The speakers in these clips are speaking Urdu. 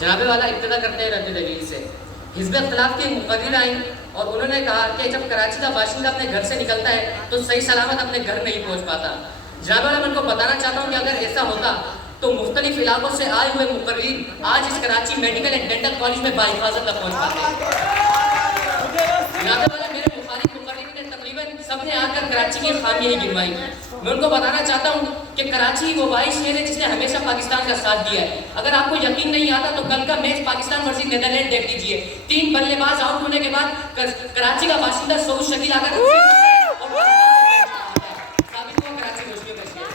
جناب والا ابتدا کرتے ہیں رد دلیل سے. حزب اختلاف کے مقرر آئیں اور انہوں نے کہا کہ جب کراچی کا باشندہ اپنے گھر سے نکلتا ہے تو صحیح سلامت اپنے گھر نہیں پہنچ پاتا. جناب والا میں ان کو بتانا چاہتا ہوں کہ اگر ایسا ہوتا تو مختلف علاقوں سے آئے ہوئے مقررین آج اس Karachi medical and dental college میں باحفاظت نہ پہنچ پاتے. جناب والا میرے مخالف مقررین نے تقریباً سب نے آ کر کراچی کی خامیاں ہی گنوائی. میں ان کو بتانا چاہتا ہوں کہ کراچی وہ واحد شہر ہے جس نے ہمیشہ پاکستان کا ساتھ دیا ہے. اگر آپ کو یقین نہیں آتا تو کل کا میچ پاکستان ورسز نیدرلینڈ دیکھ لیجیے. 3 بلے باز آؤٹ ہونے کے بعد کراچی کا باشندہ سعود شکیل آ کر ثابت ہوا کراچی روشنیوں کا شہر.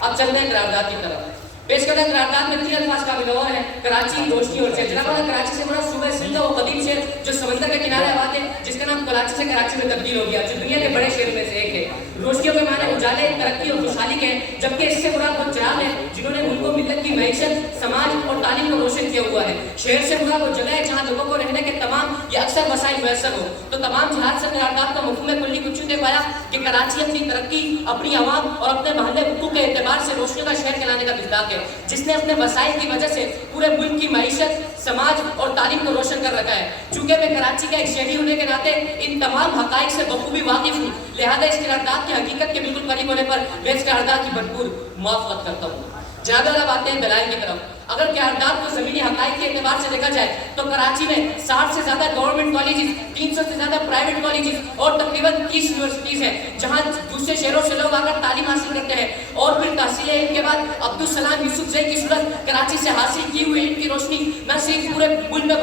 اب چلتے ہیں قرارداد کی طرف. پیش کردہ قرارداد میں 3 الفاظ قابل غور ہیں: کراچی، روشنی اور شہر. جناب والا کراچی سے مراد صوبہ سندھ وہ قدیم شہر جو سمندر کے کنارے آباد ہے جس کا نام کراچی سے کراچی میں تبدیل ہو گیا، جو دنیا کے بڑے شہروں میں سے ایک ہے. روشنیوں کے معنی اجالے، ترقی اور خوشحالی کے ہیں، جبکہ اس سے مراد وہ چراغ ہیں جنہوں نے ملک و ملت کی معیشت، سماج اور تعلیم کو روشن کیا ہوا ہے. شہر سے مراد وہ جگہ ہے جہاں لوگوں کو رہنے کے تمام یا اکثر وسائل میسر ہو. تو تمام جہات سے قرارداد کا مفہوم کلی کچھ نے پایا کہ کراچی اپنی ترقی، اپنی عوام اور اپنے محلے حقوق کے اعتبار سے روشنیوں کا شہر کہلانے کا مصداق ہے، جس نے اپنے وسائل کی وجہ سے پورے ملک کی معیشت، سماج اور تعلیم کو روشن کر رکھا ہے. چونکہ میں کراچی کا ایک شہری ہونے کے ناطے ان تمام حقائق سے بخوبی واقف ہوں، لہذا اس قرارداد کی حقیقت کے بالکل قریب ہونے پر میں اس قرارداد کی بھرپور موافقت کرتا ہوں. جناب والا آتے ہیں دلائل کی طرف. اگر قرارداد کو زمینی حقائق کے اعتبار سے دیکھا جائے تو کراچی میں 60 سے زیادہ گورنمنٹ کالجز، 300 سے زیادہ پرائیویٹ کالجز اور تقریباً 30 یونیورسٹیز ہیں جہاں دوسرے شہروں سے لوگ آ کر تعلیم حاصل کرتے ہیں. اور پھر تحصیل علم کے بعد عبدالسلام یوسف زئی کی صورت کراچی سے حاصل کی ہوئی علم کی روشنی نہ صرف پورے ملک میں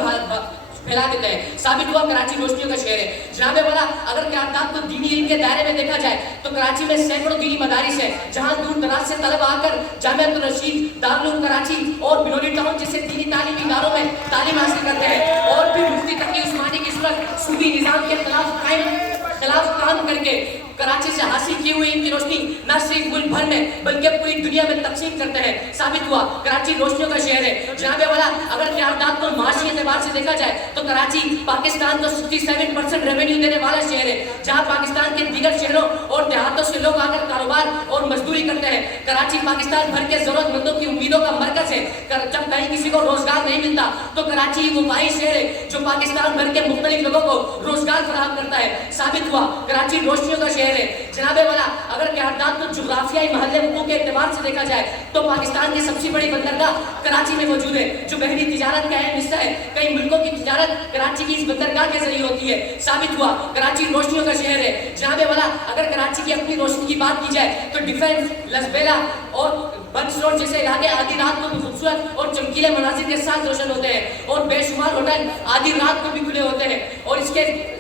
پھیلا دیتے ہیں. ثابت ہوا کراچی روشنیوں کا شہر ہے. جناب والا اگر قرارداد کو دینی علم کے دائرے میں دیکھا جائے تو کراچی میں سینکڑوں دینی مدارس ہیں جہاں دور دراز سے طلبہ آ کر جامعۃ الرشید، دارالعلوم کراچی اور بلوری ٹاؤن جیسے دینی تعلیمی اداروں میں تعلیم حاصل کرتے ہیں. اور پھر مفتی تقی عثمانی کی صورت صوفی نظام کے خلاف کام کر کے کراچی سے حاصل کی ہوئی ان کی روشنی نہ صرف ملک بھر میں بلکہ پوری دنیا میں تقسیم کرتے ہیں. ثابت ہوا کراچی روشنیوں کا شہر ہے. جناب والا اگر قرارداد کو معاشی اعتبار سے دیکھا جائے تو کراچی پاکستان کو 67% ریونیو دینے والا شہر ہے، جہاں پاکستان کے دیگر شہروں اور دیہاتوں سے لوگ آ کر کاروبار اور مزدوری کرتے ہیں. کراچی پاکستان بھر کے ضرورت مندوں کی امیدوں کا مرکز ہے. جب کہیں کسی کو روزگار نہیں ملتا تو کراچی وہ واحد شہر ہے جو پاکستان بھر کے مختلف لوگوں کو روزگار فراہم کرتا ہے. ثابت ہوا کراچی روشنیوں کا شہر ہے. جناب والا اگر قرارداد کو جغرافیائی محلے حقوق کے اعتبار سے دیکھا جائے تو پاکستان کی سب سے بڑی بندرگاہ کراچی میں موجود ہے جو بحری تجارت کا اہم حصہ ہے. کئی ملکوں کی تجارت کراچی کی اس بندرگاہ کے ذریعے ہوتی ہے. ثابت ہوا کراچی روشنیوں کا شہر ہے. جناب والا اگر کراچی کی اپنی روشنی کی بات کی جائے تو ڈیفنس، لسبیلا اور بنس روڈ جیسے علاقے آدھی رات کو بھی خوبصورت اور چمکیلے مناظر کے ساتھ روشن ہوتے ہیں اور بے شمار ہوٹل آدھی رات کو بھی کھلے ہوتے ہیں. اور اس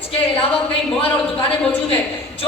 کے علاوہ کئی مال اور دکانیں موجود ہیں جو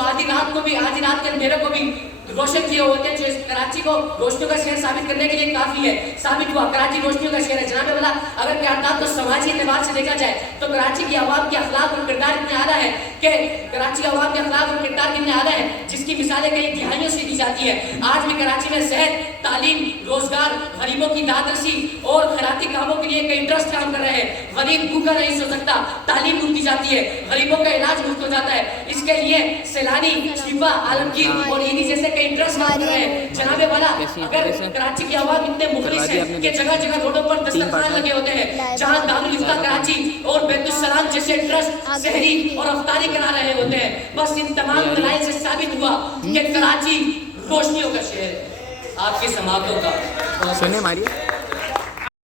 آدھی رات کو بھی، آدھی رات کے اندھیرے کو بھی روشن کیے ہوتے ہیں، جو اس کراچی کو روشنیوں کا شہر ثابت کرنے کے لیے کافی ہے. ثابت ہوا کراچی روشنیوں کا شہر ہے. جناب والا اگر قرارداد کو سماجی اعتبار سے دیکھا جائے تو کراچی کی عوام کے اخلاق اور کردار اتنے اعلیٰ ہے کہ کراچی عوام کے اخلاق اور کردار اتنے اعلیٰ ہیں جس کی مثالیں کئی دہائیوں سے دی جاتی ہے. آج بھی کراچی میں صحت، تعلیم، روزگار، غریبوں کی داد رسی اور خیراتی کاموں کے لیے کئی ٹرسٹ کام کر رہے ہیں. غریب بھوکا نہیں سو سکتا، تعلیم مفت دی جاتی ہے، غریبوں کا علاج مفت ہو جاتا ہے. اس کے لیے سیلانی، شفا، عالمگیر اور عیدی جیسے کئی ٹرسٹ کام کر رہے ہیں. جناب والا اگر کراچی کی عوام اتنے مخلص ہے کہ جگہ جگہ روڈوں پر دسترخوان لگے ہوتے ہیں جہاں دارالفتہ کراچی اور بیت السلام جیسے ٹرسٹ سحری اور افطاری کرا رہے ہوتے ہیں. بس ان تمام دلائل سے ثابت ہوا کہ کراچی روشنیوں کا شہر ہے. آپ کی سماعتوں کا